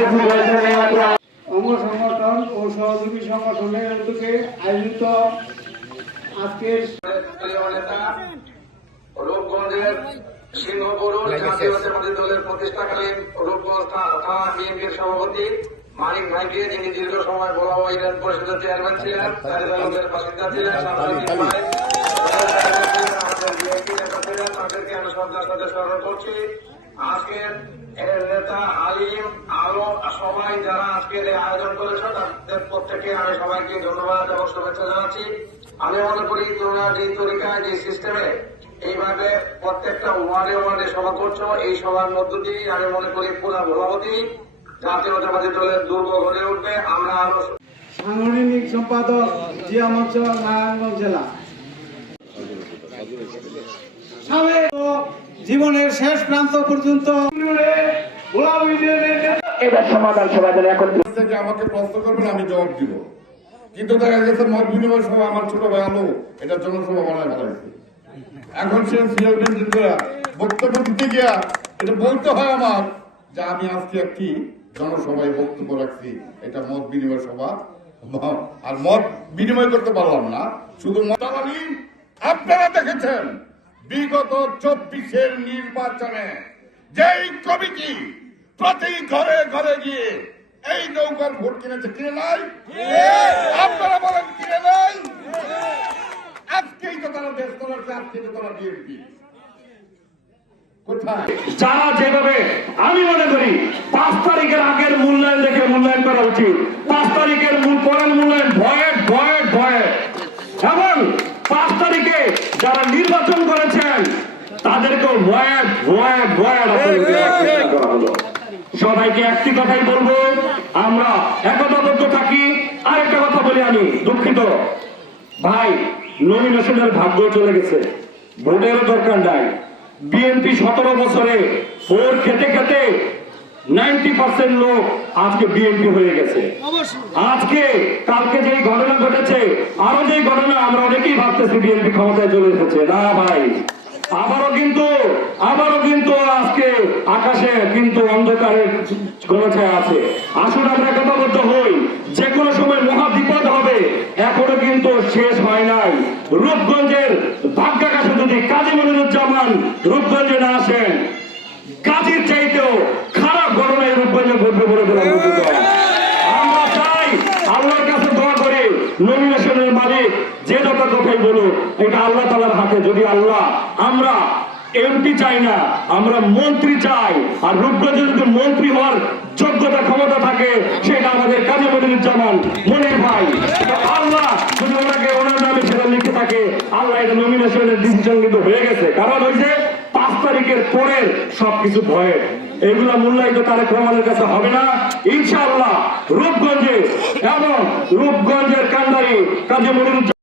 অঙ্গ সংগঠন ও সহযোগী সংগঠনের উদ্যোগে আয়োজিত আজকের রূপগঞ্জের সিংহপুরুষ জাতীয় দলের প্রতিষ্ঠাকালীন রূপগঞ্জ তথা বিএনপির সভাপতি মানিক ভাইকে যিনি দীর্ঘ সময় বলা ইরান পরিষদের চেয়ারম্যান ছিলেন তাদের বাসিন্দা ছিলেন তাদেরকে আমি শ্রদ্ধার সাথে স্মরণ করছি। আজকের নেতা আলিম আলো সবাই যারা আজকের এই আয়োজন করেছে তাদের প্রত্যেকে আমি সবাইকে ধন্যবাদ এবং শুভেচ্ছা জানাচ্ছি। আমি মনে করি তোমরা যে তরিকায়, যে সিস্টেমে এইভাবে প্রত্যেকটা ওয়ার্ডে ওয়ার্ডে সভা করছ, এই সভার মধ্য দিয়ে আমি মনে করি পুরা ভোলাবতী জাতীয়তাবাদী দলের দুর্গ হয়ে উঠবে। আমরা আরও সাংগঠনিক সম্পাদক জিয়া মঞ্চ নারায়ণগঞ্জ জেলা। সাবেক জীবনের শেষ প্রান্ত পর্যন্ত এবার সমাধান একত্রিত আমাকে প্রশ্ন করবেন আমি জবাব দিব। কিন্তু দেখা গেছে মত বিনিময় সভা আমার ছোট ভাই আলো এটা জনসভা বানায় বানাইছে এখন সে সিএলবিন বক্তব্য দিতে গিয়া এটা বলতে হয় আমার যে আমি আজকে একটি জনসভায় বক্তব্য রাখছি এটা মত বিনিময় সভা আর মত বিনিময় করতে পারলাম না শুধু মতালি আপনারা দেখেছেন। বিগত চব্বিশের নির্বাচনে যেই কমিটি প্রতি ঘরে ঘরে গিয়ে এই নৌকার ভোট কিনেছে কিনে নাই? আপনারা বলেন কিনে নাই? আজকেই তো তারা আজকে তো তারা বিএনপি। কোথায়? যারা যেভাবে আমি মনে করি পাঁচ তারিখের আগের মূল্যায়ন দেখে মূল্যায়ন করা উচিত। পাঁচ তারিখের মূল পরের মূল্যায়ন ভয়ে ভয়ে ভয়ে। এবং পাঁচ তারিখে যারা তাদেরকেও ভয়ে ভয়ে ভয়ে রাখতে করা হলো। সবাইকে একটি কথাই বলব আমরা একতাবদ্ধ থাকি। আরেকটা কথা বলি আমি দুঃখিত। ভাই নমিনেশনের ভাগ্য চলে গেছে। ভোটেরও দরকার নাই। বিএনপি সতেরো বছরে ফোর খেতে খেতে নাইনটি পার্সেন্ট লোক আজকে বিএনপি হয়ে গেছে। আজকে কালকে যে ঘটনা ঘটেছে আরও যে ঘটনা আমরা অনেকেই ভাবতেছি বিএনপি ক্ষমতায় চলে এসেছে। না ভাই। আবারও কিন্তু আবারও কিন্তু আজকে আকাশে কিন্তু অন্ধকারের গণছায়া আছে। আসুন আমরা একতাবদ্ধ হই। যে কোনো সময় মহা বিপদ হবে, এখনও কিন্তু শেষ হয় নাই। রূপগঞ্জের ভাগ্যাকাশে যদি কাজী মনিরুজ্জামান রূপগঞ্জে না আসেন কাজীর চাইতেও খারাপ ঘটনা এই রূপগঞ্জে ঘটবে বলে বলে অনুভূত হয়। আমরা চাই আল্লাহর কাছে দোয়া করে নমিনেশনের মালিক যে বলুক এটা আল্লাহ তালার হাতে যদি আল্লাহ, আমরা এমপি চাই না, আমরা মন্ত্রী চাই, আর রূপগঞ্জে যদি মন্ত্রী হওয়ার যোগ্যতা, ক্ষমতা থাকে, সেটা আমাদের ভাই আল্লাহ যদি ওনাকে ওনার নামে সেটা থাকে, আল্লাহ এটা নমিনেশনের ডিসিশন কিন্তু হয়ে গেছে। কারণ যে পাঁচ তারিখের পরের সবকিছু ভয়ের এগুলা মূল্যায়িত কাছে হবে না। ইনশাআল্লাহ রূপগঞ্জে এবং রূপগঞ্জের কান্দারি কাজী মনিরুজ্জামান